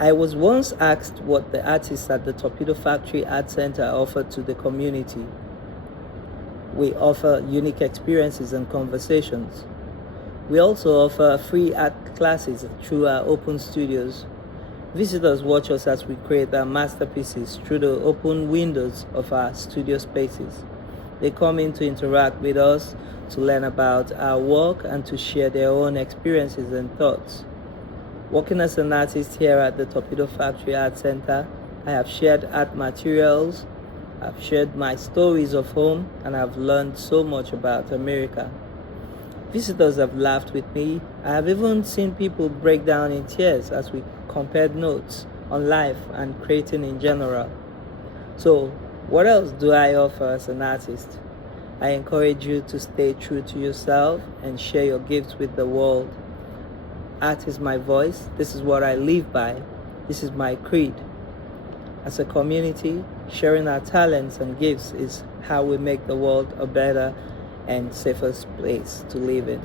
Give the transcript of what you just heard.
I was once asked what the artists at the Torpedo Factory Art Center offer to the community. We offer unique experiences and conversations. We also offer free art classes through our open studios. Visitors watch us as we create our masterpieces through the open windows of our studio spaces. They come in to interact with us, to learn about our work, and to share their own experiences and thoughts. Working as an artist here at the Torpedo Factory Art Center, I have shared art materials, I've shared my stories of home, and I've learned so much about America. Visitors have laughed with me. I have even seen people break down in tears as we compared notes on life and creating in general. So, what else do I offer as an artist? I encourage you to stay true to yourself and share your gifts with the world. Art is my voice. This is what I live by. This is my creed. As a community, sharing our talents and gifts is how we make the world a better and safer place to live in.